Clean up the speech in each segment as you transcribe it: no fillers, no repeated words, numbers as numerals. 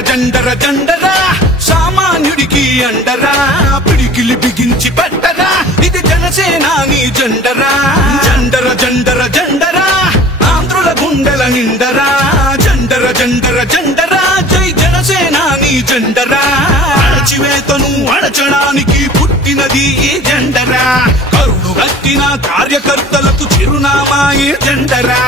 జండర జండరా సామాన్యుడికి అండరా పిడికిలి బిగించి పట్టరా ఇది జనసేనాని జెండరా జండర జండర జండరా ఆంధ్రుల గుండెల నిండరా జండర జండర జండరా జై జనసేనాని జెండరా అణచివేతను అణచడానికి పుట్టినది ఈ జెండరా కరుడు గట్టిన కార్యకర్తలకు చిరునామా ఈ జెండరా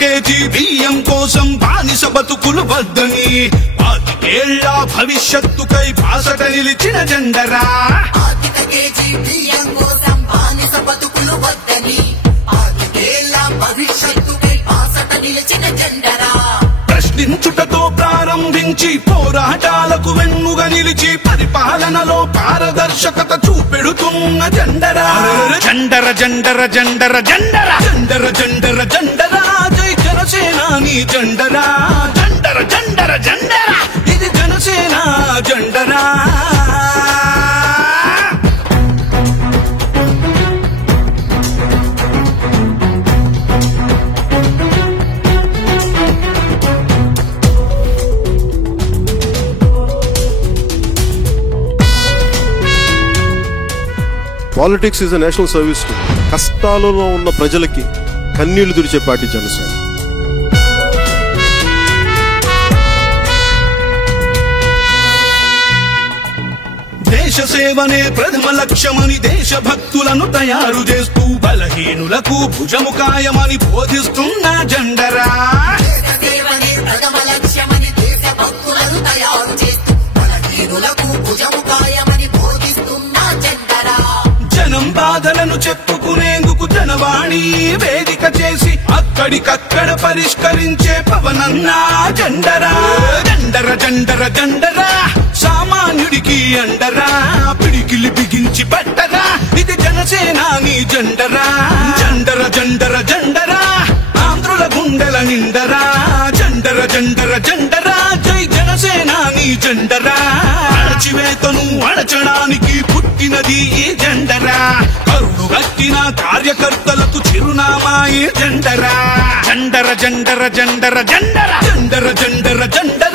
కేజీ బియ్యం కోసం బానిస బతుకులు వద్దని 5 ఏళ్ల భవిష్యత్తుకై బాసట నిలిచిన జెండరా ప్రశ్నించుటతో ప్రారంభించి పోరాటాలకు వెన్నుగా నిలిచి పరిపాలనలో పారదర్శకత చూపెడుతున్న జెండరా జండర జండర జండర జండర జండర జండర జండరా జై జనసేనాని జెండరా జండర జండర జండరా ఇది జనసేన జెండరా politics is a national service. కష్టాలలో ఉన్న ప్రజలకి కన్నీళ్లు తుడిచే పార్టీ జనసేన. దేశ సేవనే ప్రథమ లక్ష్యమని దేశభక్తులను తయారు చేస్తూ బలహీనులకు భుజముకాయమని బోధిస్తున్న జెండరా జనం బాధలను చెప్పుకునేందుకు జనవాణి వేదిక చేసి అక్కడికక్కడ పరిష్కరించే పవనన్నా జెండరా జండర జండర జండరా సామాన్యుడికి అండరా పిడికిలి బిగించి పట్టరా ఇది జనసేనాని జెండరా జండర జండర జండరా ఆంధ్రుల గుండెల నిండరా జండర జండర జండరా జై జనసేనాని జెండరా అణచివేతను అణచడానికి పుట్టినది ఈ జెండరా కరుడు గట్టిన కార్యకర్తలకు చిరునామా ఈ జెండరా జండర జండర జండర జండర జండర జండర జండర